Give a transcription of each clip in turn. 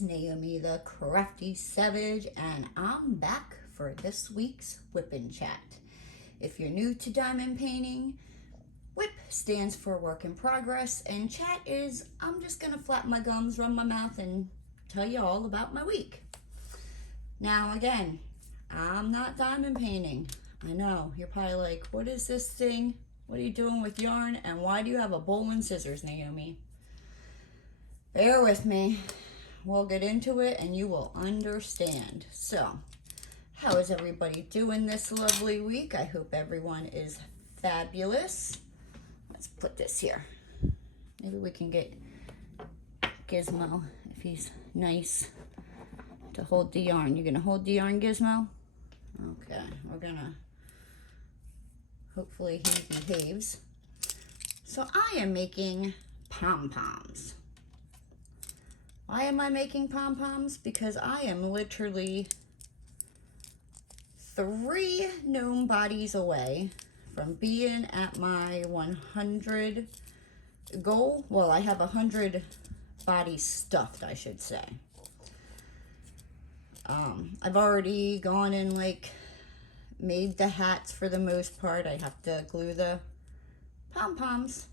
it's Naomi the Crafty Savage, and I'm back for this week's Wip Chat. If you're new to diamond painting, Wip stands for work in progress, and chat is I'm just gonna flap my gums, run my mouth, and tell you all about my week. Now again, I'm not diamond painting. I know, you're probably like, what is this thing? What are you doing with yarn? And why do you have a bowl and scissors, Naomi? Bear with me. We'll get into it and you will understand. So, how is everybody doing this lovely week? I hope everyone is fabulous. Let's put this here. Maybe we can get Gizmo, if he's nice, to hold the yarn. You gonna hold the yarn, Gizmo? Okay, we're gonna, hopefully he behaves. So I am making pom-poms. Why am I making pom-poms? Because I am literally 3 gnome bodies away from being at my 100 goal. Well, I have 100 bodies stuffed, I should say. I've already gone and like made the hats for the most part. I have to glue the pom-poms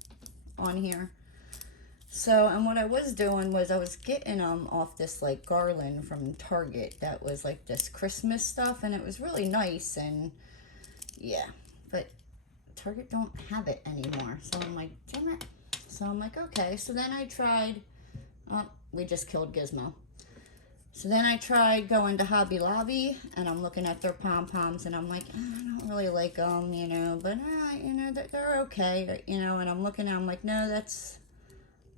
on here. So, and what I was doing was I was getting them off this like garland from Target that was like this Christmas stuff, and it was really nice, and yeah, but Target don't have it anymore. So I'm like, damn it. So I'm like, okay. So then I tried, oh, we just killed Gizmo. So then I tried going to Hobby Lobby, and I'm looking at their pom-poms, and I'm like, I don't really like them, you know, but you know, they're okay, you know, and I'm looking at them like, no, that's,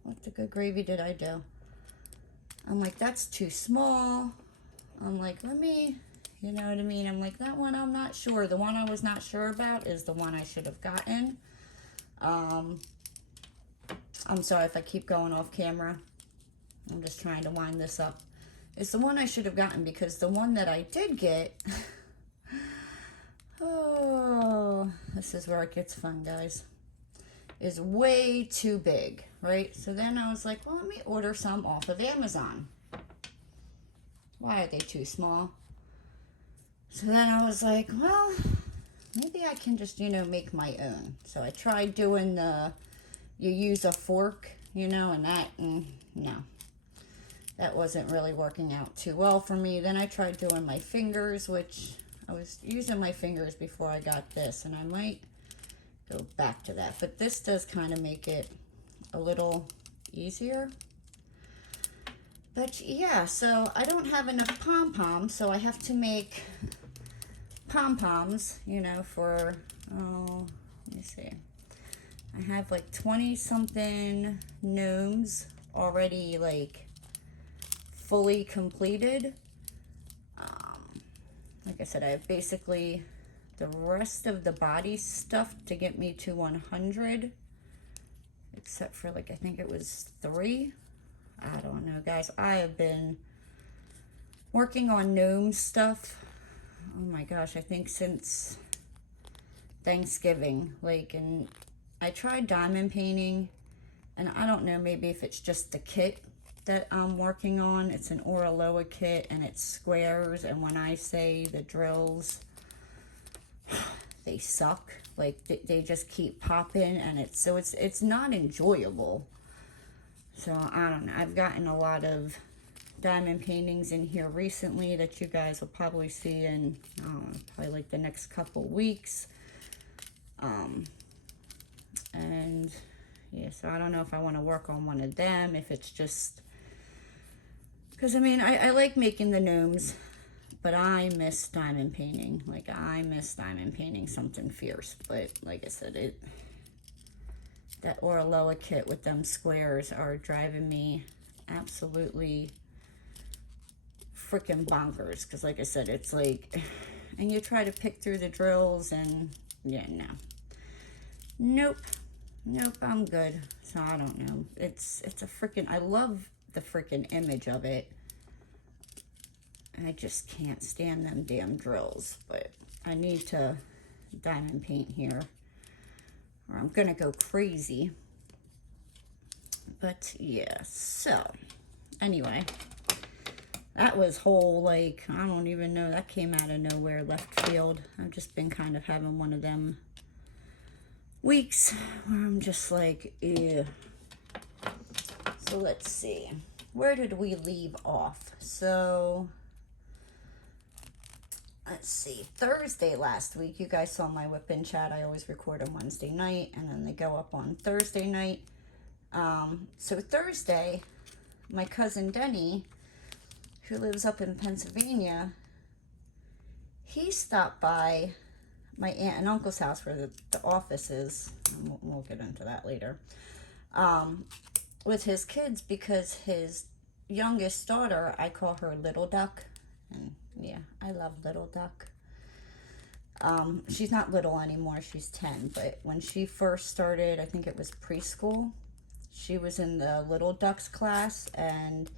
what the good gravy did I do? I'm like, that's too small. I'm like, let me, you know what I mean? I'm like, that one I'm not sure. The one I was not sure about is the one I should have gotten. I'm sorry if I keep going off camera. I'm just trying to wind this up. It's the one I should have gotten, because the one that I did get, oh, this is where it gets fun, guys, is way too big, right? So then I was like, well, let me order some off of Amazon. Why are they too small? So then I was like, well, maybe I can just, you know, make my own. So I tried doing the, you use a fork, you know, and that, and no. That wasn't really working out too well for me. Then I tried doing my fingers, which I was using my fingers before I got this, and I might go back to that, but this does kind of make it a little easier. But yeah, so I don't have enough pom-poms, so I have to make pom-poms, you know, for, oh, let me see, I have like 20 something gnomes already like fully completed. Like I said, I have basically the rest of the body stuff to get me to 100, except for like, I think it was 3. I don't know, guys. I have been working on gnome stuff, oh my gosh, I think since Thanksgiving. Like, and I tried diamond painting, and I don't know, maybe if it's just the kit that I'm working on. It's an Oraloa kit, and it's squares, and when I say the drills, they suck. Like, they just keep popping, and it's not enjoyable. So I don't know, I've gotten a lot of diamond paintings in here recently that you guys will probably see in probably like the next couple weeks. And yeah, so I don't know if I want to work on one of them, if it's just because I mean, I like making the gnomes, but I miss diamond painting. Like, I miss diamond painting something fierce. But like I said, that Oraloa kit with them squares are driving me absolutely freaking bonkers. Because like I said, it's like, and you try to pick through the drills, and yeah, no. Nope, I'm good. So I don't know. It's a freaking, I love the freaking image of it. I just can't stand them damn drills, but I need to diamond paint here, or I'm gonna go crazy. But yeah, so anyway, That was whole, like, I don't even know. That came out of nowhere, left field. I've just been kind of having one of them weeks where I'm just like, ew. So let's see. Where did we leave off? So, let's see. Thursday last week, you guys saw my Whip Chat. I always record on Wednesday night, and then they go up on Thursday night. So Thursday, my cousin Denny, who lives up in Pennsylvania, he stopped by my aunt and uncle's house where the office is, and we'll get into that later, with his kids, because his youngest daughter, I call her Little Duck, and yeah, I love Little Duck. She's not little anymore, she's 10, but when she first started, I think it was preschool, she was in the Little Ducks class, and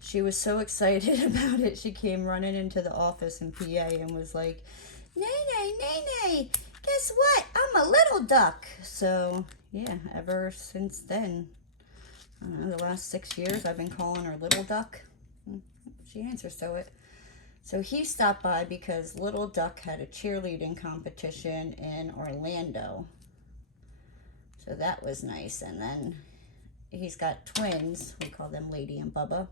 she was so excited about it. She came running into the office in PA and was like, Nay, guess what? I'm a little duck. So, yeah, ever since then, I don't know, the last 6 years, I've been calling her Little Duck. She answers to it. So he stopped by because Little Duck had a cheerleading competition in Orlando. So that was nice. And then he's got twins. We call them Lady and Bubba.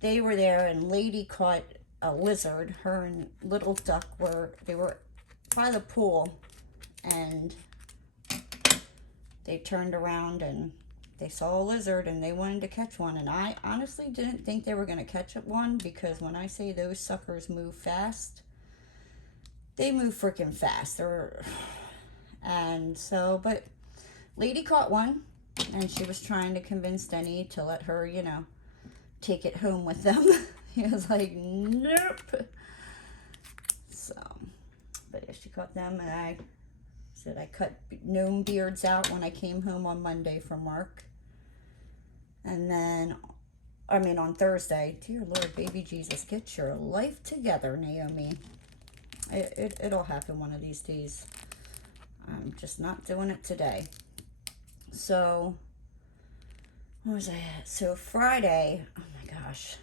They were there, and Lady caught a lizard. Her and Little Duck were by the pool, and they turned around and they saw a lizard and they wanted to catch one. And I honestly didn't think they were going to catch one, because when I say those suckers move fast, they move freaking fast. And so, but Lady caught one, and she was trying to convince Denny to let her, you know, take it home with them. He was like, nope. So, but yeah, she caught them, and I said I cut gnome beards out when I came home on Monday from work. And then, I mean on Thursday, dear Lord, baby Jesus, get your life together, Naomi. It'll happen one of these days. I'm just not doing it today. So, what was I at? So Friday, oh my gosh.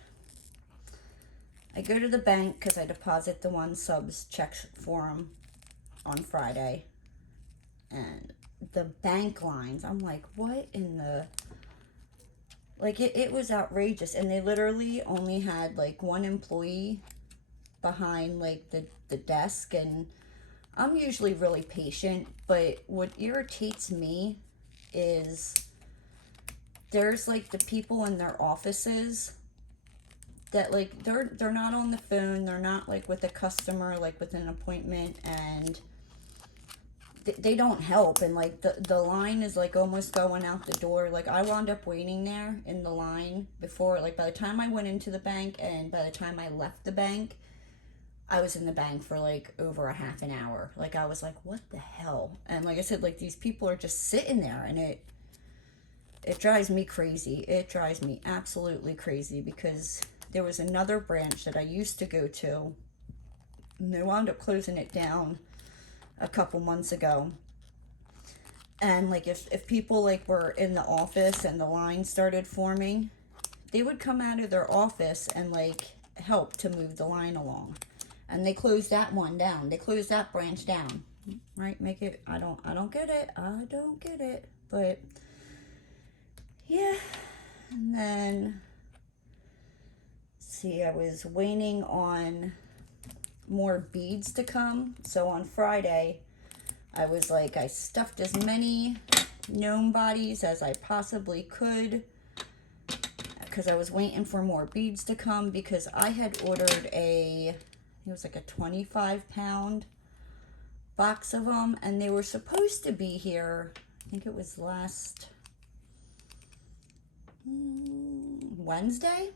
I go to the bank because I deposit the one subs check for them on Friday. And the bank lines, I'm like, what in the... Like, it was outrageous. And they literally only had, like, one employee behind, like, the desk. And I'm usually really patient. But what irritates me is there's, like, the people in their offices that, like, they're not on the phone. They're not, like, with a customer, like, with an appointment. And they don't help, and like the line is like almost going out the door. Like, I wound up waiting there in the line before, like, by the time I went into the bank and by the time I left the bank, I was in the bank for like over a half an hour. Like, I was like, what the hell? And like I said, like, these people are just sitting there, and it drives me crazy. It drives me absolutely crazy, because there was another branch that I used to go to, and they wound up closing it down a couple months ago. And like, if people like were in the office and the line started forming, they would come out of their office and like help to move the line along. And they closed that one down. They closed that branch down. Right? Make it, I don't get it. I don't get it. But yeah. And then, see, I was waiting on more beads to come. So on Friday, I was like, I stuffed as many gnome bodies as I possibly could, because I was waiting for more beads to come, because I had ordered it was like a 25-pound box of them, and they were supposed to be here, I think it was last Wednesday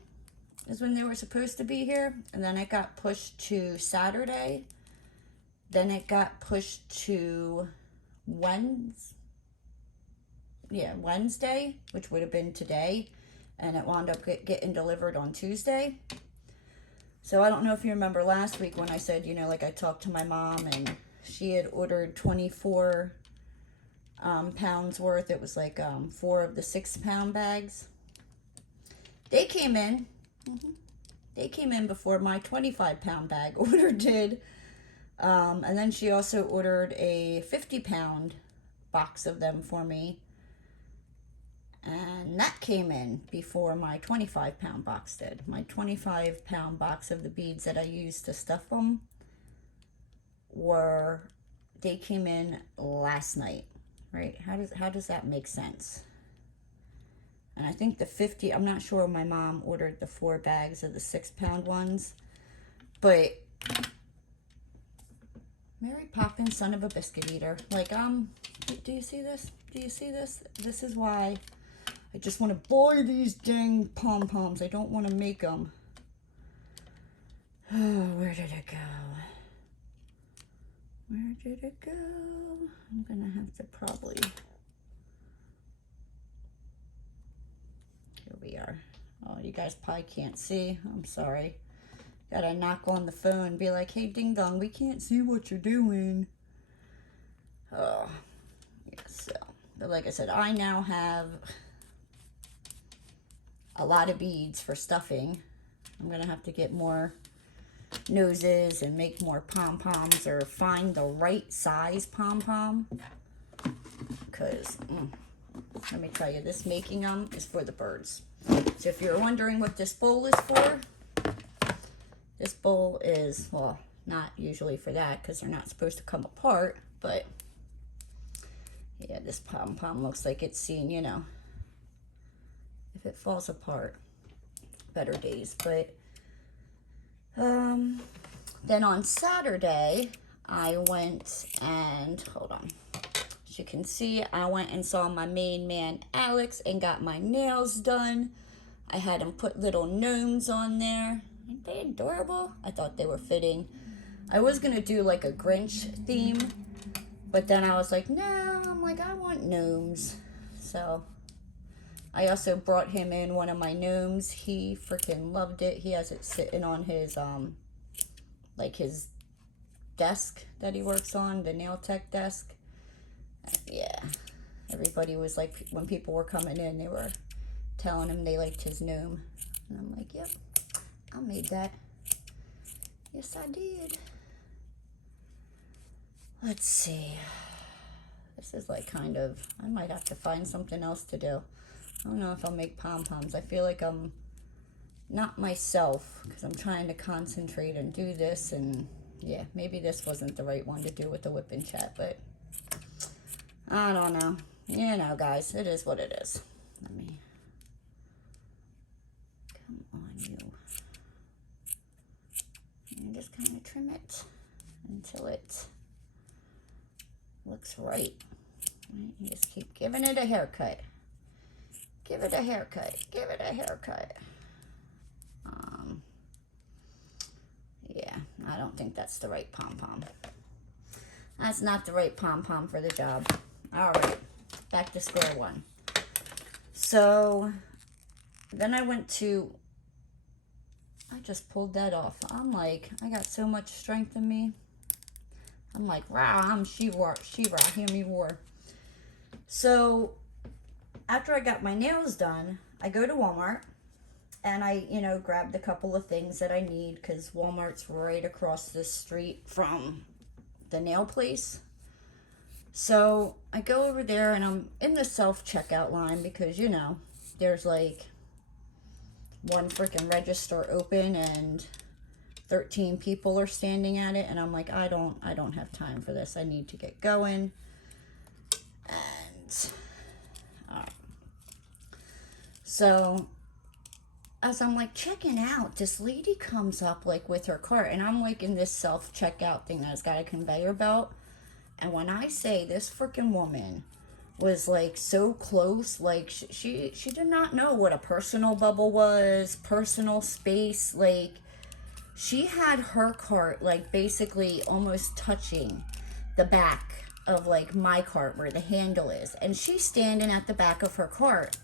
is when they were supposed to be here, and then it got pushed to Saturday, then it got pushed to Wednesday, which would have been today, and it wound up getting delivered on Tuesday. So I don't know if you remember last week when I said, you know, like, I talked to my mom, and she had ordered 24 pounds worth. It was like 4 of the 6-pound bags. They came in. They came in before my 25-pound bag order did. And then she also ordered a 50-pound box of them for me. And that came in before my 25-pound box did. My 25-pound box of the beads that I used to stuff them they came in last night, right? How does that make sense? And I think the 50, I'm not sure, my mom ordered the 4 bags of the 6-pound ones, but Mary Poppins, son of a biscuit eater. Like, do you see this? Do you see this? This is why I just want to buy these dang pom-poms. I don't want to make them. Oh, where did it go? Where did it go? I'm going to have to probably... Here we are. Oh, you guys probably can't see. I'm sorry. Gotta knock on the phone and be like, hey, ding dong, we can't see what you're doing. Oh, yeah, so. But like I said, I now have a lot of beads for stuffing. I'm gonna have to get more noses and make more pom-poms, or find the right size pom-pom. Because, let me tell you, this making them is for the birds. So if you're wondering what this bowl is for, this bowl is, well, not usually for that because they're not supposed to come apart, but yeah, this pom-pom looks like it's seen, you know, if it falls apart, better days. But then on Saturday, I went and, hold on, as you can see, I went and saw my main man, Alex, and got my nails done. I had him put little gnomes on there. Aren't they adorable? I thought they were fitting. I was going to do like a Grinch theme, but then I was like, no, I'm like, I want gnomes. So I also brought him in one of my gnomes. He freaking loved it. He has it sitting on his, like his desk that he works on, the nail tech desk. Yeah, everybody was like, when people were coming in, they were telling him they liked his gnome. And I'm like, yep. I made that. Yes, I did. Let's see. This is like kind of, I might have to find something else to do. I don't know if I'll make pom-poms. I feel like I'm not myself because I'm trying to concentrate and do this. And yeah, maybe this wasn't the right one to do with the Wip Chat, but I don't know. You know, guys, it is what it is. Let me, come on, you. And just kind of trim it until it looks right. You just keep giving it a haircut. Give it a haircut. Give it a haircut. Yeah, I don't think that's the right pom-pom. That's not the right pom-pom for the job. All right, back to square one. So then I went to, I just pulled that off. I'm like, I got so much strength in me. I'm like, rah, I'm She-Ra, hear me roar. So after I got my nails done, I go to Walmart and I, you know, grabbed a couple of things that I need because Walmart's right across the street from the nail place. So I go over there and I'm in the self-checkout line because, you know, there's like one freaking register open and 13 people are standing at it, and I'm like, I don't have time for this. I need to get going. And all right. So as I'm like checking out, this lady comes up like with her cart, and I'm like in this self-checkout thing that's got a conveyor belt. And when I say this freaking woman was like so close, like she did not know what a personal bubble was, personal space. Like she had her cart like basically almost touching the back of like my cart where the handle is, and she's standing at the back of her cart,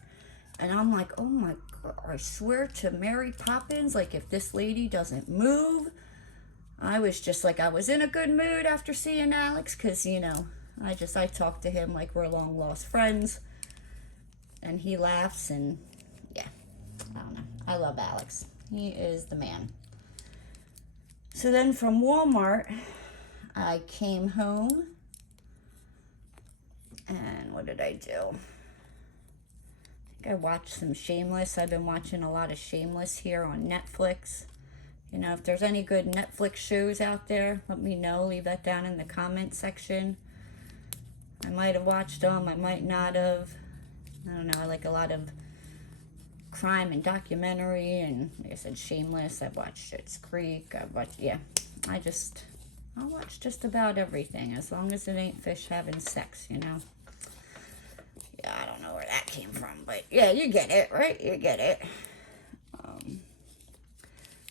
and I'm like, oh my God, I swear to Mary Poppins, like if this lady doesn't move. I was just like, I was in a good mood after seeing Alex because, you know, I talk to him like we're long lost friends, and he laughs, and yeah, I don't know. I love Alex. He is the man. So then from Walmart, I came home. And what did I do? I think I watched some Shameless. I've been watching a lot of Shameless here on Netflix. You know, if there's any good Netflix shows out there, let me know. Leave that down in the comment section. I might have watched them. I might not have. I don't know. I like a lot of crime and documentary. And like I said, Shameless. I've watched Schitt's Creek. I've watched, yeah. I'll watch just about everything. As long as it ain't fish having sex, you know. Yeah, I don't know where that came from. But yeah, you get it, right? You get it.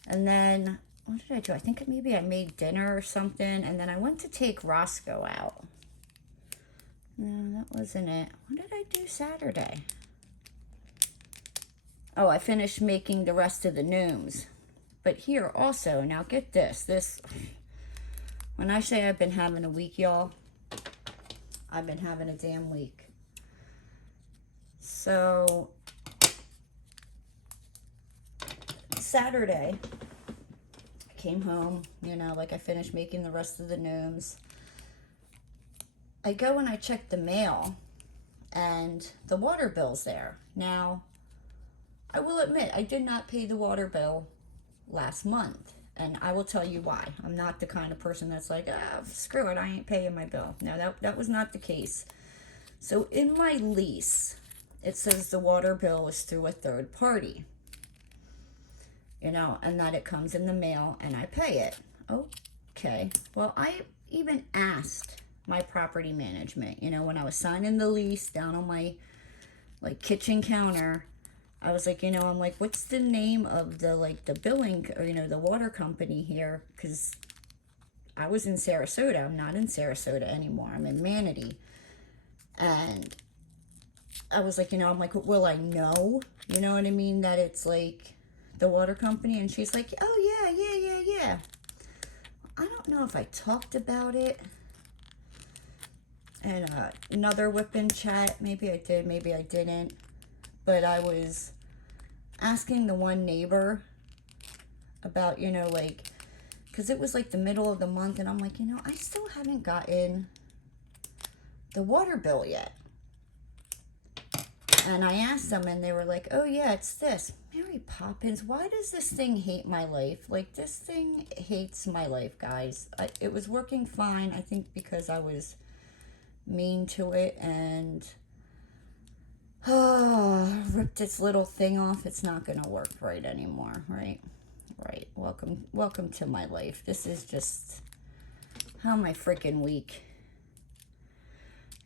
And then, what did I do? I think maybe I made dinner or something. And then I went to take Roscoe out. No, that wasn't it. What did I do Saturday? Oh, I finished making the rest of the gnomes. But here also, now get this. When I say I've been having a week, y'all, I've been having a damn week. So, Saturday, I came home, you know, like I finished making the rest of the gnomes. I go and I check the mail, and the water bill's there. Now, I will admit, I did not pay the water bill last month, and I will tell you why. I'm not the kind of person that's like, screw it, I ain't paying my bill. No, that was not the case. So in my lease, it says the water bill is through a third party. You know, and that it comes in the mail and I pay it. Okay. Well, I even asked my property management, you know, when I was signing the lease down on my like kitchen counter, I was like, you know, I'm like, what's the name of the like the billing or, you know, the water company here? Because I was in Sarasota. I'm not in Sarasota anymore. I'm in Manatee. And I was like, you know, I'm like, will I know? You know what I mean? That it's like the water company. And she's like, oh, yeah. I don't know if I talked about it. And another Wip Chat. Maybe I did, maybe I didn't. But I was asking the one neighbor about, you know, like, because it was like the middle of the month. And I'm like, you know, I still haven't gotten the water bill yet. And I asked them and they were like, oh yeah, it's this. Mary Poppins, why does this thing hate my life? Like, this thing hates my life, guys. It was working fine, I think because I was mean to it and ripped its little thing off. It's not going to work right anymore, right? Right. Welcome to my life. This is just how my freaking week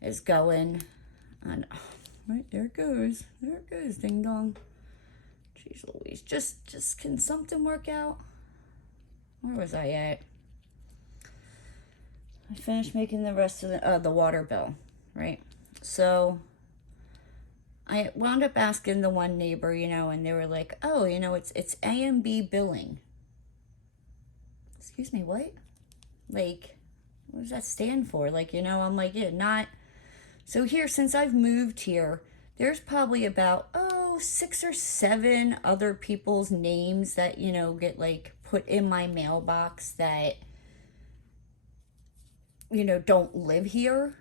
is going. And right, there it goes. There it goes, ding dong. Jeez Louise. Just can something work out? Where was I at? I finished making the rest of the water bill, right? So I wound up asking the one neighbor, you know, and they were like, oh, you know, it's A&B billing. Excuse me, what? Like, what does that stand for? Like, you know, I'm like, yeah, not. So here, since I've moved here, there's probably about, 6 or 7 other people's names that, you know, get like put in my mailbox that, you know, don't live here.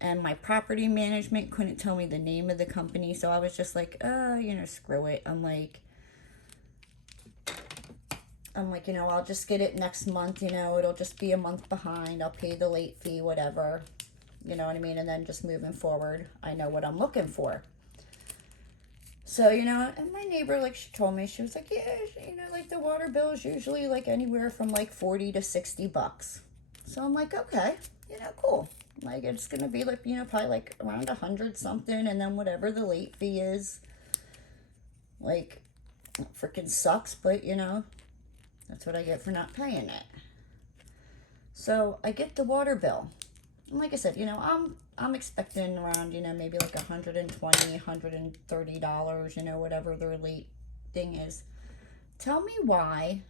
And my property management couldn't tell me the name of the company. So I was just like, you know, screw it. I'm like, you know, I'll just get it next month. You know, it'll just be a month behind. I'll pay the late fee, whatever. You know what I mean? And then just moving forward, I know what I'm looking for. So, you know, and my neighbor, like, she told me, she was like, yeah, you know, like, the water bill is usually, like, anywhere from, like, $40 to $60. So I'm like, okay, you know, cool. Like, it's going to be, like, you know, probably, like, around 100 something, and then whatever the late fee is. Like, it freaking sucks, but, you know, that's what I get for not paying it. So I get the water bill. And like I said, you know, I'm expecting around, you know, maybe like $120, $130, you know, whatever their late thing is. Tell me why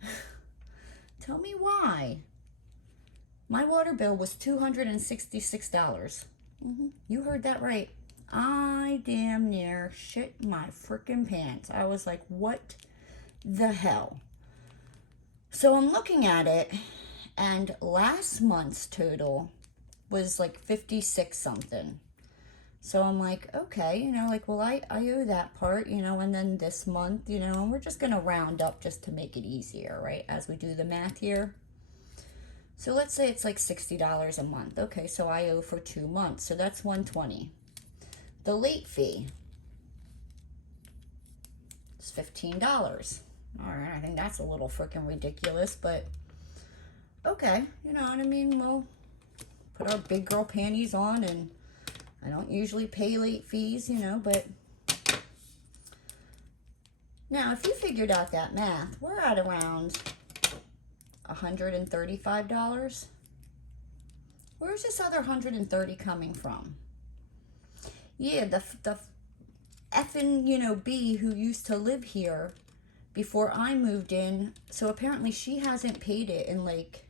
my water bill was $266. You heard that right. I damn near shit my freaking pants. I was like, what the hell? So I'm looking at it, and last month's total was like 56 something. So I'm like, okay, you know, like, well, I owe that part, you know, and then this month, you know, and we're just going to round up just to make it easier, right, as we do the math here. So let's say it's like $60 a month. Okay, so I owe for 2 months, so that's $120. The late fee is $15. All right, I think that's a little freaking ridiculous, but okay, you know what I mean? We'll put our big girl panties on, and I don't usually pay late fees, you know, but now if you figured out that math, we're at around $135. Where's this other $130 coming from? Yeah, the effing, you know, B who used to live here before I moved in. So apparently she hasn't paid it in like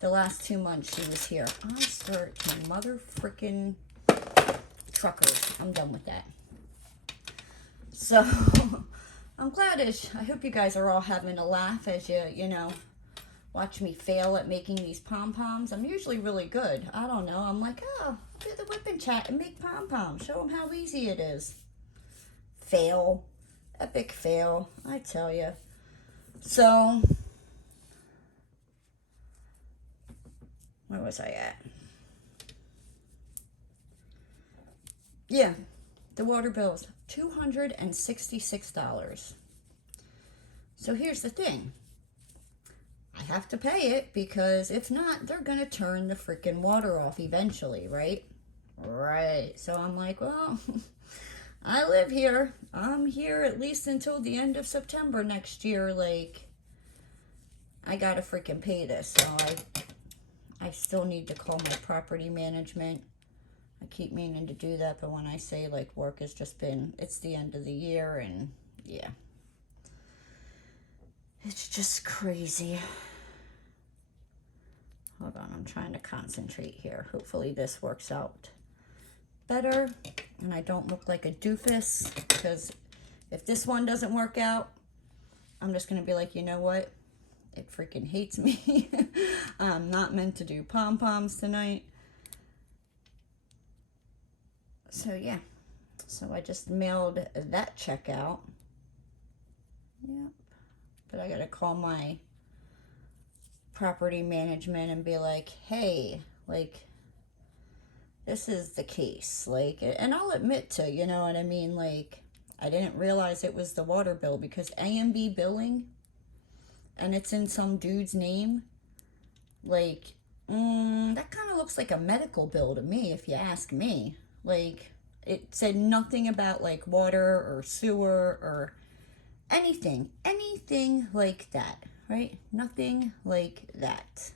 the last 2 months she was here. I swear to mother frickin' truckers. I'm done with that. So I'm glad I hope you guys are all having a laugh as you know, watch me fail at making these pom-poms. I'm usually really good. I don't know. I'm like, oh, I'll do the whip and chat and make pom-poms. Show them how easy it is. Fail. Epic fail. I tell you. So, where was I at? Yeah, the water bill is $266. So here's the thing. I have to pay it because if not, they're going to turn the freaking water off eventually, right? Right. So I'm like, well, I live here. I'm here at least until the end of September next year. Like, I got to freaking pay this. So I still need to call my property management. I keep meaning to do that, but when I say like work has just been, it's the end of the year, and yeah. It's just crazy. Hold on, I'm trying to concentrate here. Hopefully this works out better and I don't look like a doofus, because if this one doesn't work out, I'm just going to be like, you know what? It freaking hates me. I'm not meant to do pom-poms tonight. So yeah, so I just mailed that check out. Yep. But I gotta call my property management and be like, hey, like, this is the case. Like, and I'll admit to, you know what I mean? Like, I didn't realize it was the water bill because A&B billing, and it's in some dude's name. Like, that kind of looks like a medical bill to me, if you ask me. Like, it said nothing about like water or sewer or anything like that, right? Nothing like that.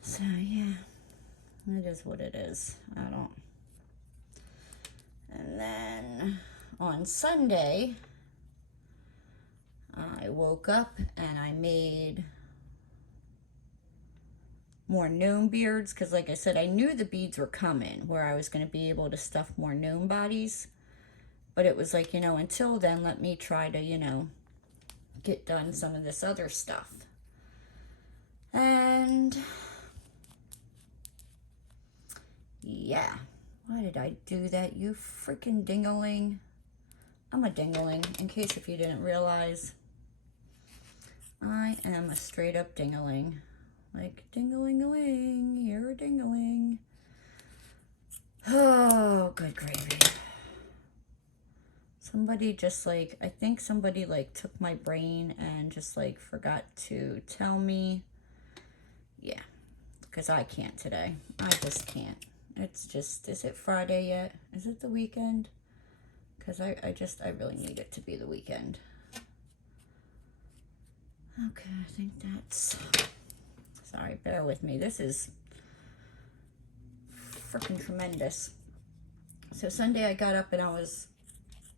So yeah, it is what it is. I don't. And then on Sunday, I woke up and I made more gnome beards, because like I said, I knew the beads were coming where I was going to be able to stuff more gnome bodies, but it was like, you know, until then, let me try to, you know, get done some of this other stuff. And yeah, why did I do that, you freaking dingaling? I'm a dingaling, in case if you didn't realize. I am a straight up dingaling. Like, ding-a-ling-a-ling, you're a ding-a-ling. Oh, good gravy. Somebody just like, I think somebody like took my brain and just like forgot to tell me. Yeah, because I can't today. I just can't. It's just, is it Friday yet? Is it the weekend? Because I really need it to be the weekend. Okay, I think that's... Sorry, bear with me. This is freaking tremendous. So Sunday I got up and I was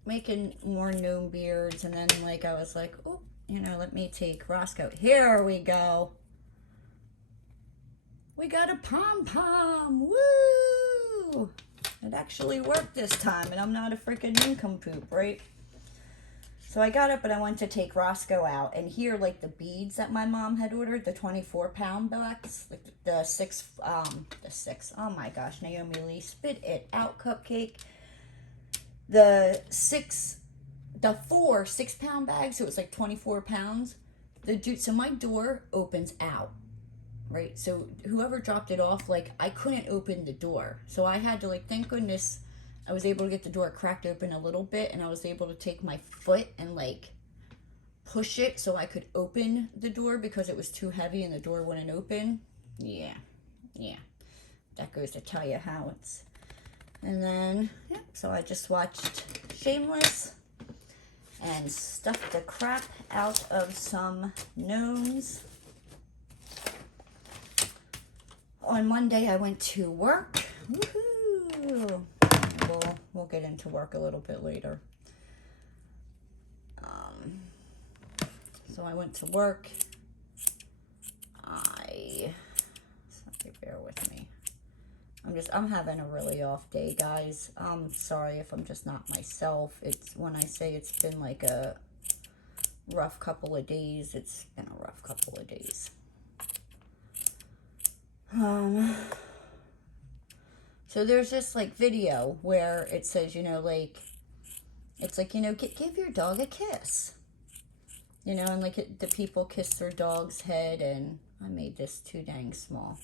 making more gnome beards, and then like I was like, oh, you know, let me take Roscoe. Here we go. We got a pom-pom. Woo! It actually worked this time, and I'm not a freaking nincompoop, right? So I got up and I went to take Roscoe out, and here, like, the beads that my mom had ordered, the 24-pound box, like the six, oh my gosh, Naomi Lee, spit it out cupcake. The 4 6-pound bags, so it was like 24 pounds. So my door opens out, right? So whoever dropped it off, like, I couldn't open the door. So I had to, like, thank goodness I was able to get the door cracked open a little bit, and I was able to take my foot and, like, push it so I could open the door because it was too heavy and the door wouldn't open. Yeah. That goes to tell you how it's. And then, yeah, so I just watched Shameless and stuffed the crap out of some gnomes. On Monday, I went to work. Woohoo! We'll get into work a little bit later. So I went to work. Sorry, bear with me. I'm having a really off day, guys. I'm sorry if I'm just not myself. It's when I say it's been like a rough couple of days, it's been a rough couple of days. So there's this, like, video where it says, you know, like, it's like, you know, give your dog a kiss. You know, and, like, the people kiss their dog's head, and I made this too dang small.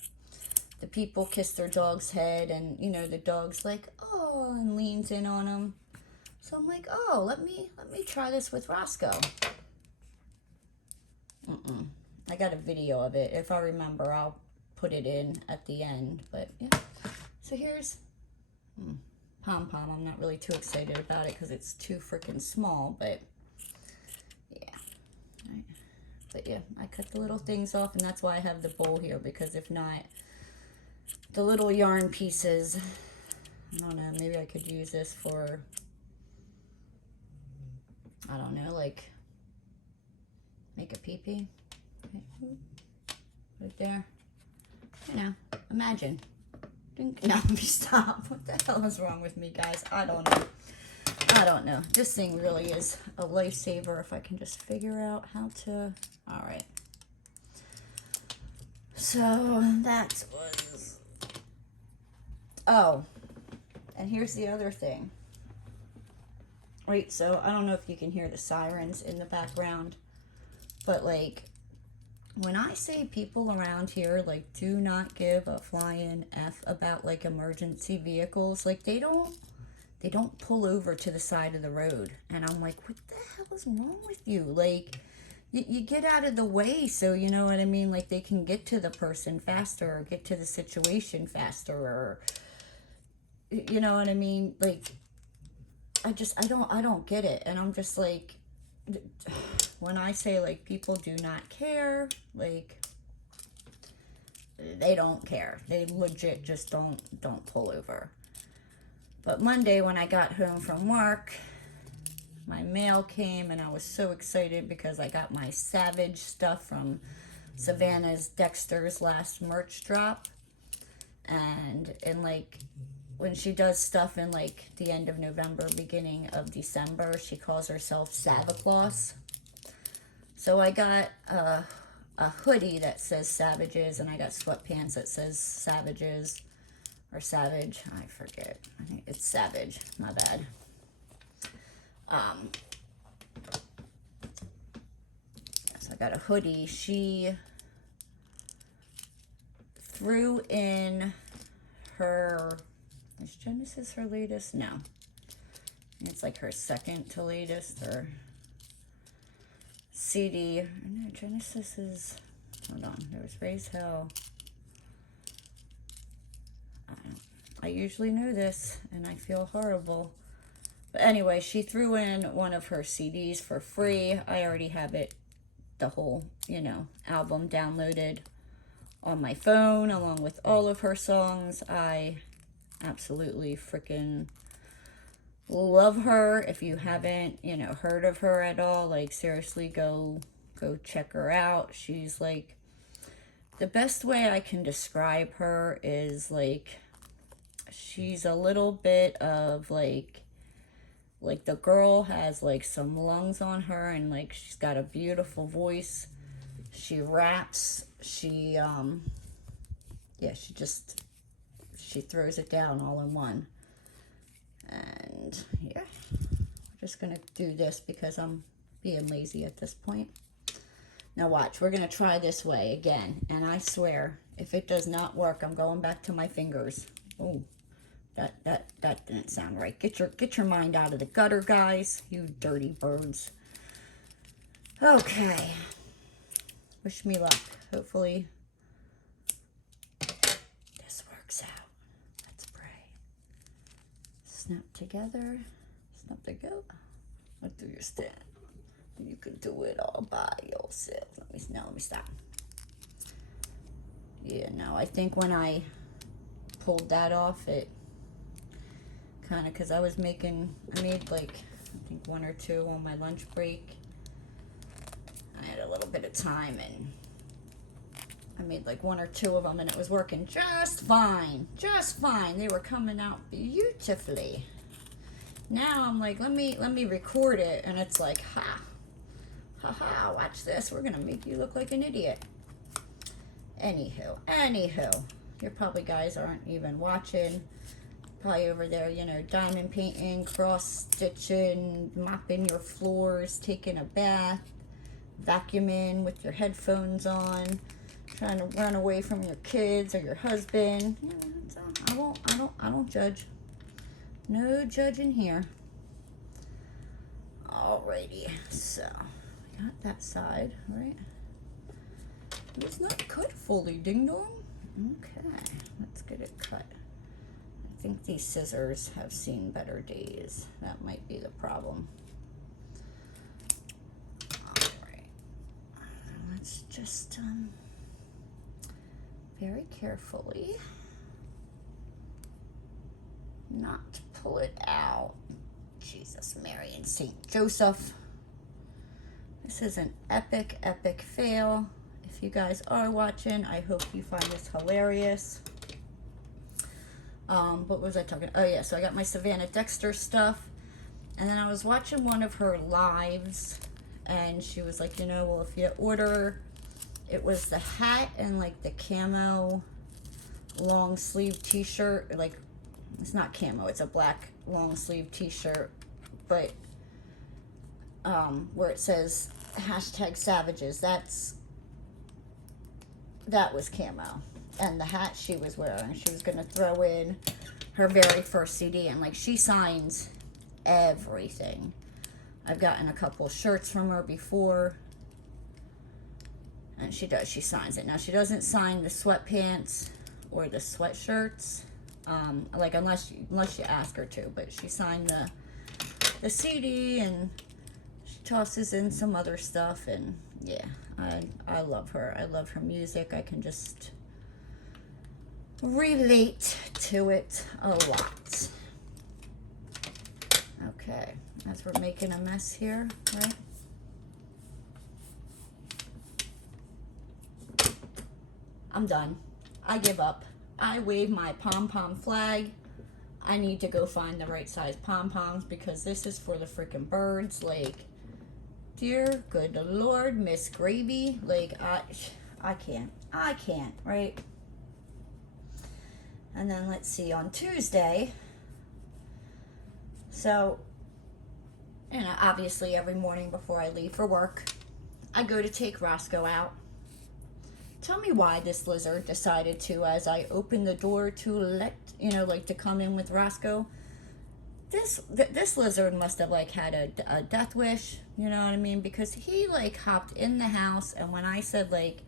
The people kiss their dog's head, and, you know, the dog's like, oh, and leans in on them. So I'm like, oh, let me try this with Roscoe. I got a video of it. If I remember, I'll put it in at the end. But yeah, so here's Pom Pom. I'm not really too excited about it because it's too freaking small, but yeah. Right. But yeah, I cut the little things off, and that's why I have the bowl here, because if not, the little yarn pieces, I don't know, maybe I could use this for, I don't know, like, make a pee-pee. Okay. Right there. You know, imagine. No, stop. What the hell is wrong with me, guys? I don't know. This thing really is a lifesaver if I can just figure out how to. All right. So that was. Oh, and here's the other thing. Right, so I don't know if you can hear the sirens in the background, but, like, when I say people around here, like, do not give a flying F about, like, emergency vehicles, like, they don't pull over to the side of the road. And I'm like, what the hell is wrong with you? Like, you get out of the way so, you know what I mean, like, they can get to the person faster or get to the situation faster, or, you know what I mean? Like, I don't get it. And I'm just like, when I say, like, people do not care, like, they don't care. They legit just don't pull over. But Monday, when I got home from work, my mail came, and I was so excited because I got my Savage stuff from Savannah's Dexter's last merch drop. And like, when she does stuff in, like, the end of November, beginning of December, she calls herself Santa Claus. So I got a hoodie that says Savages, and I got sweatpants that says Savages, or Savage, I forget. I think it's Savage, my bad. So I got a hoodie. She threw in her, is Genesis her latest? No. It's like her second to latest, or CD. No, Genesis is, hold on, there was Raise Hell. I usually know this, and I feel horrible. But anyway, she threw in one of her CDs for free. I already have it, the whole, you know, album downloaded on my phone, along with all of her songs. I absolutely freaking love her. If you haven't, you know, heard of her at all, like, seriously, go check her out. She's, like, the best way I can describe her is, like, she's a little bit of, like, Like, the girl has like some lungs on her, and like she's got a beautiful voice. She raps. Yeah, she throws it down all in one. And yeah, we're just gonna do this because I'm being lazy at this point. Now watch, we're gonna try this way again, and I swear, if it does not work, I'm going back to my fingers. Oh, that didn't sound right. Get your mind out of the gutter, guys, you dirty birds. Okay, wish me luck. Hopefully this works out. Let's pray. Snap together. Snap together. What do you stand? You can do it all by yourself. Let me stop. Yeah, no, I think when I pulled that off, it kind of, because I made like, I think 1 or 2 on my lunch break. I had a little bit of time, and I made like 1 or 2 of them, and it was working just fine. Just fine. They were coming out beautifully. Now I'm like, let me record it, and it's like, ha, watch this. We're gonna make you look like an idiot. Anywho, you probably guys aren't even watching. Probably over there, you know, diamond painting, cross stitching, mopping your floors, taking a bath, vacuuming with your headphones on, trying to run away from your kids or your husband. You know, I don't judge. No judging here. Alrighty, so we got that side, right? It was not cut fully, ding dong. Okay, let's get it cut. I think these scissors have seen better days. That might be the problem. Alright, let's just very carefully not pull it out. Jesus, Mary, and Saint Joseph. This is an epic fail. If you guys are watching, I hope you find this hilarious. What was I talking? Oh yeah, so I got my Savannah Dexter stuff, and then I was watching one of her lives, and she was like, you know, well, if you order, it was the hat and like the camo long sleeve t-shirt, like, it's not camo, it's a black long sleeve t-shirt, but where it says #savages, that was camo. And the hat she was wearing, she was going to throw in her very first CD, and like, she signs everything. I've gotten a couple shirts from her before, and she signs it. Now, she doesn't sign the sweatpants or the sweatshirts, like, unless you ask her to, but she signed the CD, and she tosses in some other stuff, and yeah, I love her. I love her music. I can just relate to it a lot. Okay, as we're making a mess here, right? I'm done. I give up. I wave my pom-pom flag. I need to go find the right size pom-poms, because this is for the freaking birds. Like, dear good Lord, Miss Gravy. Like, I can't, right? And then let's see, on Tuesday, so, you know, obviously every morning before I leave for work, I go to take Roscoe out. Tell me why this lizard decided to, as I open the door to let, you know, like, to come in with Roscoe, this lizard must have, like, had a death wish, you know what I mean? Because he, like, hopped in the house, and when I said, like,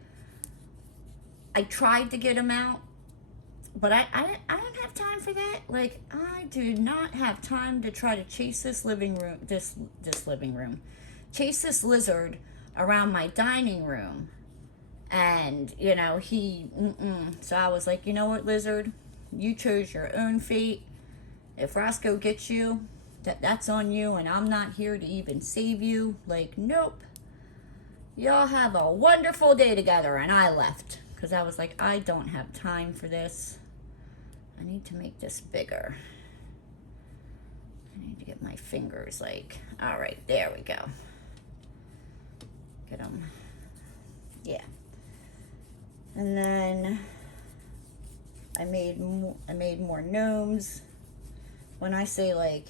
I tried to get him out, but I don't have time for that. Like, I do not have time to try to chase this chase this lizard around my dining room. And, you know, so I was like, you know what, lizard? You chose your own fate. If Roscoe gets you, that's on you, and I'm not here to even save you. Like, nope. Y'all have a wonderful day together. And I left, because I was like, I don't have time for this. I need to make this bigger. I I need to get my fingers like, all right, there we go. Get them. Yeah. And then I made more gnomes. When I say like,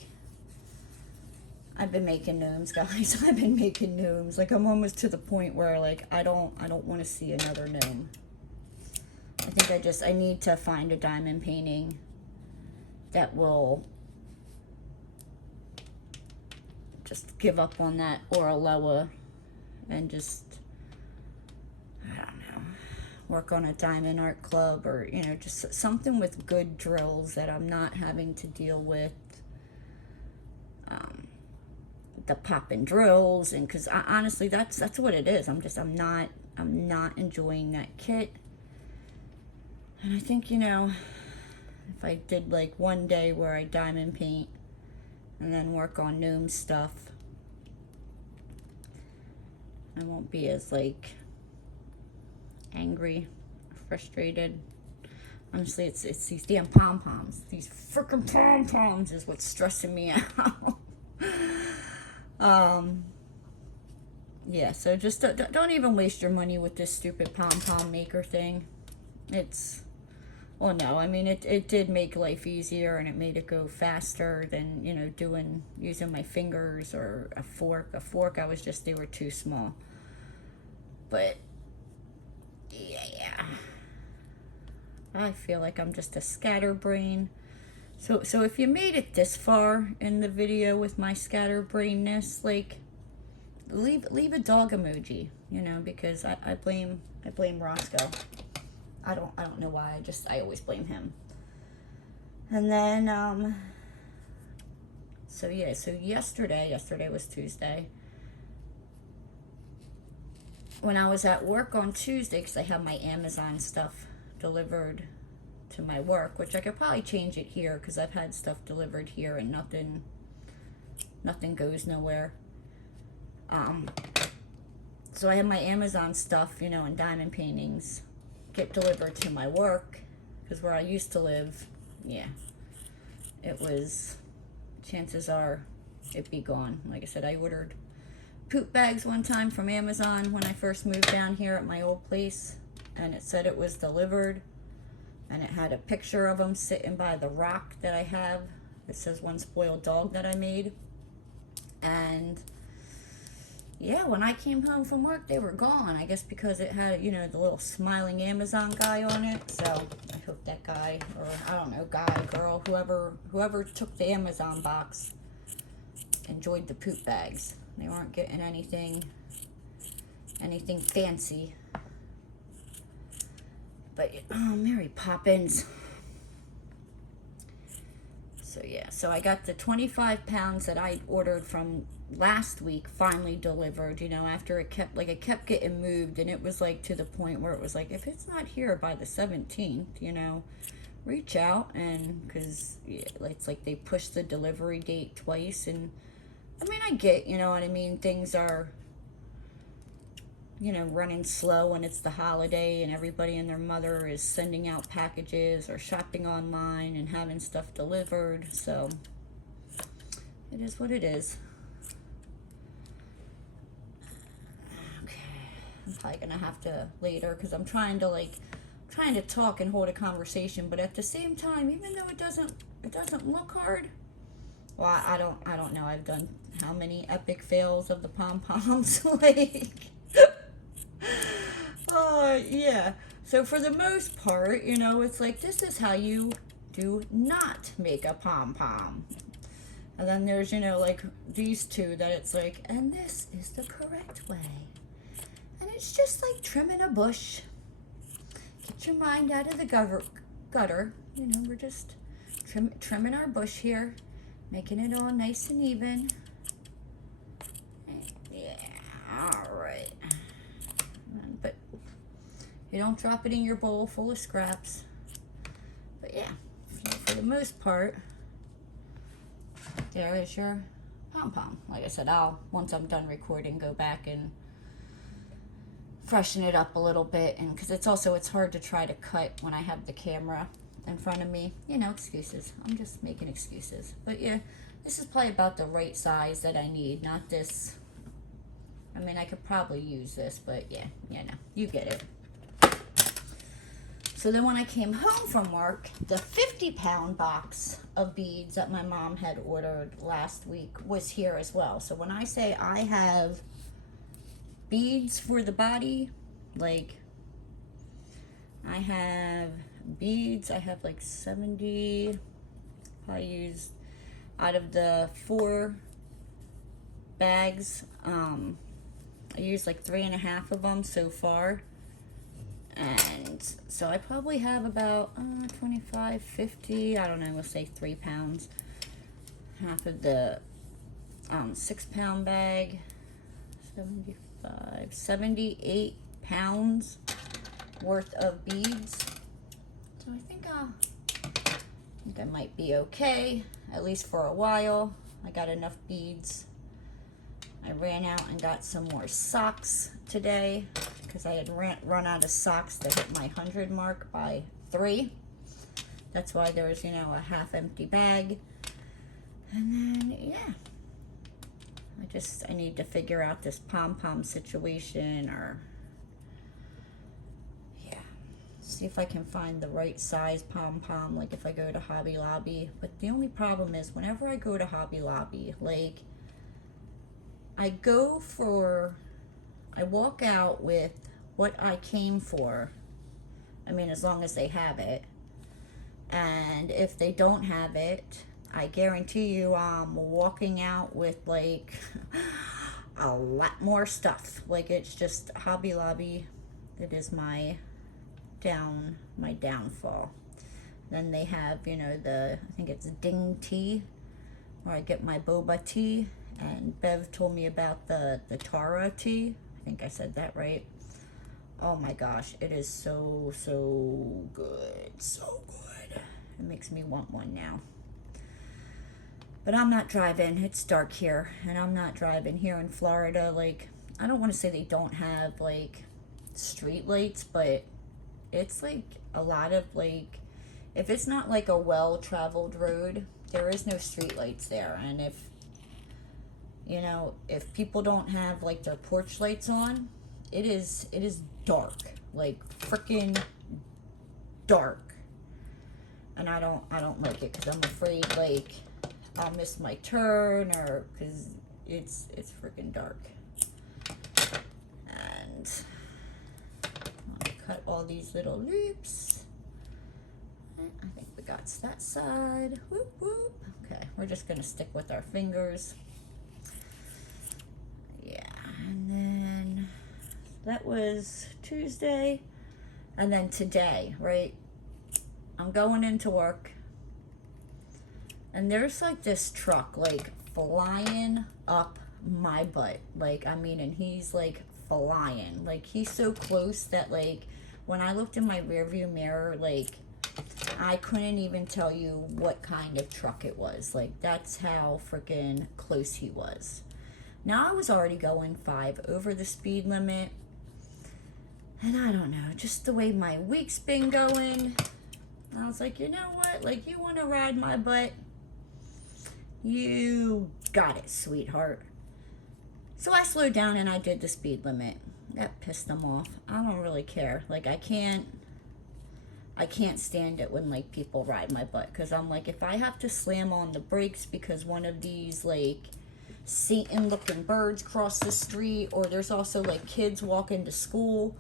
I've been making gnomes, guys. I've been making gnomes. Like, I'm almost to the point where like I don't want to see another gnome. I think I need to find a diamond painting that will just give up on that Oraloa and just, I don't know, work on a diamond art club, or, you know, just something with good drills that I'm not having to deal with the popping drills. And because honestly, that's what it is. I'm not enjoying that kit. And I think, you know, if I did like one day where I diamond paint and then work on gnome stuff, I won't be as like angry, frustrated. Honestly, it's these damn pom-poms. These freaking pom-poms is what's stressing me out. Yeah, so just don't even waste your money with this stupid pom-pom maker thing. It's, well, no, I mean, it did make life easier, and it made it go faster than, you know, using my fingers or a fork. A fork, they were too small. But, yeah. I feel like I'm just a scatterbrain. So if you made it this far in the video with my scatterbrainness, like, leave a dog emoji, you know, because I blame Roscoe. I don't know why. I always blame him. And then so yesterday was Tuesday. When I was at work on Tuesday, because I have my Amazon stuff delivered to my work, which I could probably change it here because I've had stuff delivered here and nothing goes nowhere. So I have my Amazon stuff, you know, and diamond paintings get delivered to my work, because where I used to live, yeah, it was, chances are it'd be gone. Like I said, I ordered poop bags one time from Amazon when I first moved down here at my old place, and it said it was delivered, and it had a picture of them sitting by the rock that I have. It says One Spoiled Dog that I made. And yeah, when I came home from work, they were gone. I guess because it had, you know, the little smiling Amazon guy on it. So I hope that guy, or I don't know, guy, girl, whoever took the Amazon box enjoyed the poop bags. They weren't getting anything fancy. But, oh, Mary Poppins. So yeah, so I got the 25 pounds that I ordered from last week finally delivered, you know, after it kept getting moved, and it was like to the point where it was like, if it's not here by the 17th, you know, reach out. And because yeah, it's like they pushed the delivery date twice. And I mean, I get, you know what I mean, things are, you know, running slow when it's the holiday and everybody and their mother is sending out packages or shopping online and having stuff delivered. So it is what it is. Okay, I'm probably gonna have to later, because I'm trying to talk and hold a conversation, but at the same time, even though it doesn't look hard, well, I don't know, I've done how many epic fails of the pom-poms, like, yeah. So for the most part, you know, it's like, this is how you do not make a pom-pom. And then there's, you know, like these two that it's like, and this is the correct way. And it's just like trimming a bush. Get your mind out of the gutter. You know, we're just trimming our bush here, making it all nice and even. Yeah, all right. But you don't drop it in your bowl full of scraps. But yeah, for the most part, there is your pom-pom. Like I said, I'll, once I'm done recording, go back and freshen it up a little bit. And because it's hard to try to cut when I have the camera in front of me. You know, excuses. I'm just making excuses. But yeah, This is probably about the right size that I need, not this. I mean, I could probably use this, but yeah, no, you get it. So then when I came home from work, the 50-pound box of beads that my mom had ordered last week was here as well. So when I say I have beads for the body, like, I have beads, I have like 70, I used out of the 4 bags, I used like 3.5 of them so far. And so I probably have about 25, 50, I don't know, we'll say 3 pounds. Half of the 6-pound bag, 78 pounds worth of beads. So I think I might be okay, at least for a while. I got enough beads. I ran out and got some more socks today because I had run out of socks to hit my 100 mark by 3. That's why there's, you know, a half empty bag. And then, yeah. I need to figure out this Pom Pom situation, or, yeah. See if I can find the right size Pom Pom, like if I go to Hobby Lobby. But the only problem is whenever I go to Hobby Lobby, like, I walk out with what I came for. I mean, as long as they have it. And if they don't have it, I guarantee you I'm walking out with, like, a lot more stuff. Like, it's just Hobby Lobby. It is my downfall. Then they have, you know, I think it's Ding Tea, where I get my Boba Tea. And Bev told me about the Tara tea. I think I said that right. Oh my gosh, it is so good. So good. It makes me want one now. But I'm not driving. It's dark here. And I'm not driving here in Florida. Like, I don't want to say they don't have, like, street lights, but it's, like, a lot of, like, if it's not, like, a well-traveled road, there is no street lights there. And if, you know, if people don't have, like, their porch lights on, it is dark, like freaking dark, and I don't like it because I'm afraid, like, I'll miss my turn, or because it's freaking dark. And I'll cut all these little loops. I think we got that side. Whoop whoop. Okay, we're just gonna stick with our fingers. And then that was Tuesday. And then today, right? I'm going into work. And there's like this truck, like, flying up my butt. Like, I mean, and he's like flying. Like, he's so close that, like, when I looked in my rearview mirror, like, I couldn't even tell you what kind of truck it was. Like, that's how freaking close he was. Now, I was already going 5 over the speed limit. And I don't know, just the way my week's been going, I was like, you know what? Like, you want to ride my butt? You got it, sweetheart. So I slowed down and I did the speed limit. That pissed them off. I don't really care. Like, I can't stand it when, like, people ride my butt. Because I'm like, if I have to slam on the brakes because one of these, like, Satan-looking birds cross the street, or there's also, like, kids walking to school,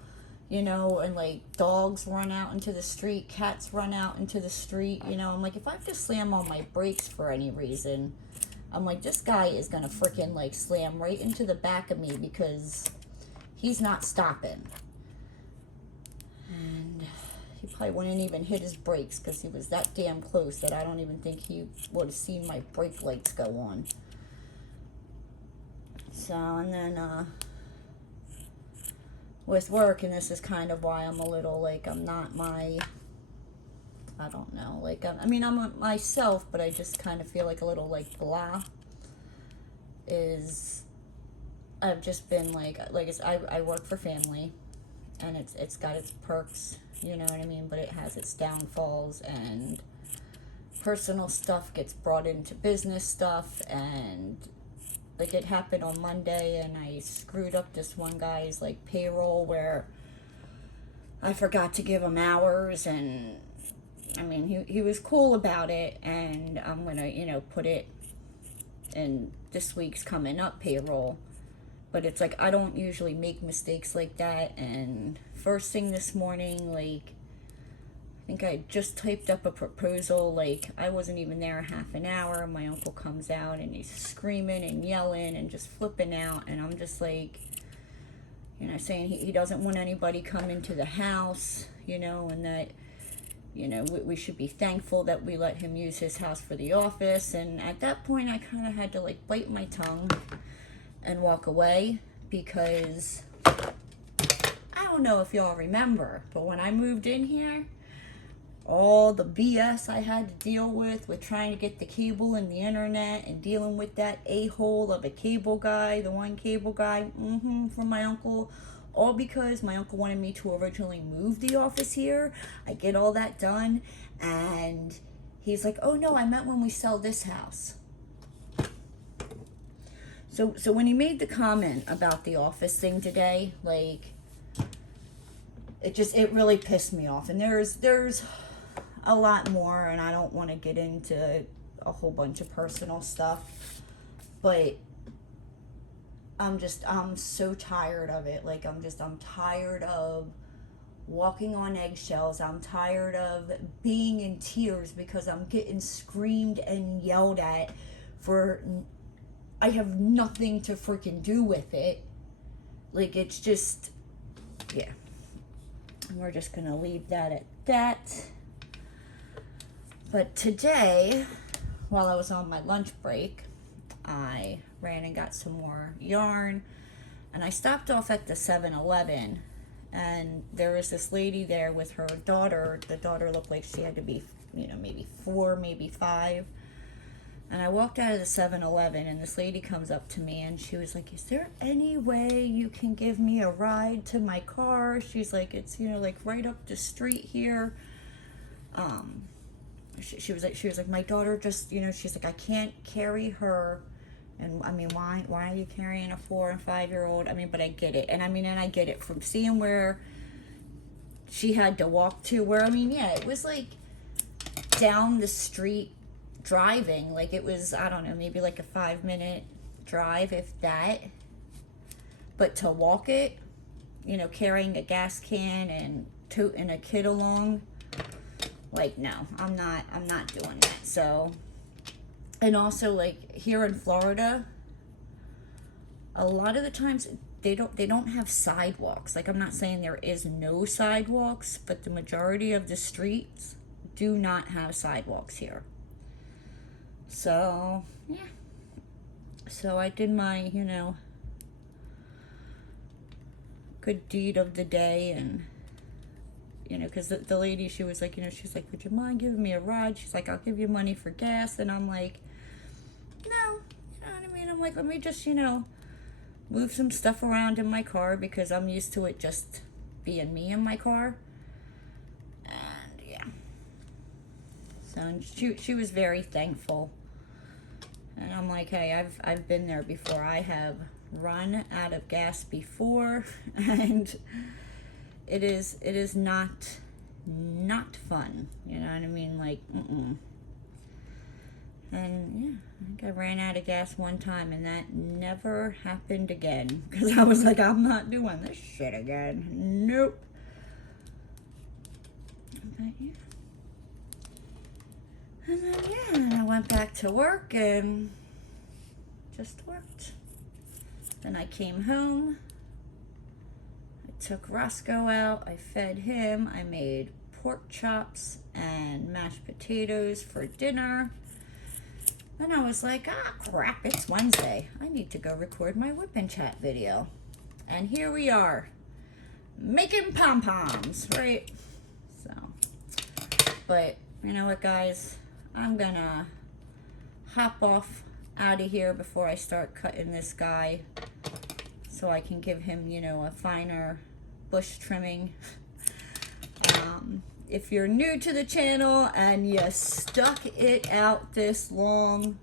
you know, and, like, dogs run out into the street, cats run out into the street, you know, I'm like, if I have to slam on my brakes for any reason, I'm like, this guy is gonna freaking, like, slam right into the back of me because he's not stopping. And he probably wouldn't even hit his brakes because he was that damn close that I don't even think he would have seen my brake lights go on. So, and then, with work, and this is kind of why I'm a little, like, I'm not I don't know, like, I mean, I'm myself, but I just kind of feel like a little, like, blah, I've just been, like I work for family, and it's got its perks, you know what I mean, but it has its downfalls, and personal stuff gets brought into business stuff, and like it happened on Monday, and I screwed up this one guy's like payroll where I forgot to give him hours, and I mean he was cool about it, and I'm gonna, you know, put it in this week's coming up payroll. But it's like I don't usually make mistakes like that. And first thing this morning, like I think I just typed up a proposal, like I wasn't even there half an hour. My uncle comes out and he's screaming and yelling and just flipping out, and I'm just like, you know, saying he doesn't want anybody come into the house, you know, and that, you know, we should be thankful that we let him use his house for the office. And at that point I kind of had to like bite my tongue and walk away, because I don't know if y'all remember, but when I moved in here, all the BS I had to deal with trying to get the cable and the internet, and dealing with that a-hole of a cable guy, the one cable guy, from my uncle, all because my uncle wanted me to originally move the office here. I get all that done, and he's like, oh no, I meant when we sell this house. So when he made the comment about the office thing today, like, it really pissed me off. And there's a lot more, and I don't want to get into a whole bunch of personal stuff, but I'm so tired of it. Like, I'm tired of walking on eggshells. I'm tired of being in tears because I'm getting screamed and yelled at for, I have nothing to freaking do with it. Like, it's just, yeah. We're just gonna leave that at that. But today, while I was on my lunch break, I ran and got some more yarn, and I stopped off at the 7-Eleven, and there was this lady there with her daughter. The daughter looked like she had to be, you know, maybe 4, maybe 5. And I walked out of the 7-Eleven, and this lady comes up to me, and she was like, is there any way you can give me a ride to my car? She's like, it's, you know, like right up the street here. She was like, my daughter just, you know, she's like, I can't carry her. And I mean, why are you carrying a 4 and 5-year-old? I mean, but I get it. And I mean, and I get it from seeing where she had to walk to, where, I mean, yeah, it was like down the street driving. Like, it was, I don't know, maybe like a 5-minute drive, if that. But to walk it, you know, carrying a gas can and toting a kid along, like, no, I'm not doing that. So, and also, like, here in Florida, a lot of the times they don't have sidewalks. Like, I'm not saying there is no sidewalks, but the majority of the streets do not have sidewalks here. So, yeah. So I did my, you know, good deed of the day. And, you know, because the lady, she was like, you know, she's like, would you mind giving me a ride? She's like, I'll give you money for gas. And I'm like, no, you know what I mean? I'm like, let me just, you know, move some stuff around in my car, because I'm used to it just being me in my car. And, yeah. So, and she was very thankful. And I'm like, hey, I've been there before. I have run out of gas before, and it is not fun. You know what I mean? Like, And yeah, I think I ran out of gas one time, and that never happened again, because I was like, I'm not doing this shit again. Nope. But yeah. And then, yeah, and I went back to work and just worked. Then I came home. I took Roscoe out. I fed him. I made pork chops and mashed potatoes for dinner. Then I was like, ah, crap, it's Wednesday. I need to go record my Wip Chat video. And here we are, making pom-poms, right? So, but you know what, guys? I'm gonna hop off out of here before I start cutting this guy, so I can give him, you know, a finer bush trimming. if you're new to the channel and you stuck it out this long,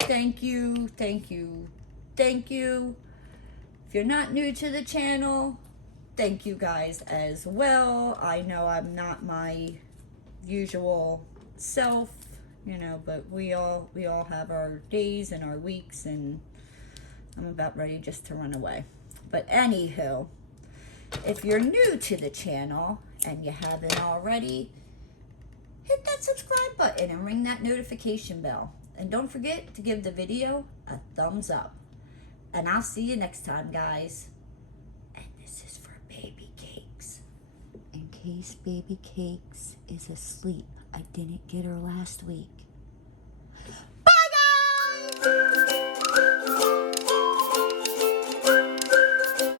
thank you, thank you, thank you. If you're not new to the channel, thank you guys as well. I know I'm not my usual self, you know, but we all have our days and our weeks, and I'm about ready just to run away. But anywho, if you're new to the channel and you haven't already, hit that subscribe button and ring that notification bell. And don't forget to give the video a thumbs up. And I'll see you next time, guys. And this is for Baby Cakes. In case Baby Cakes is asleep. I didn't get her last week.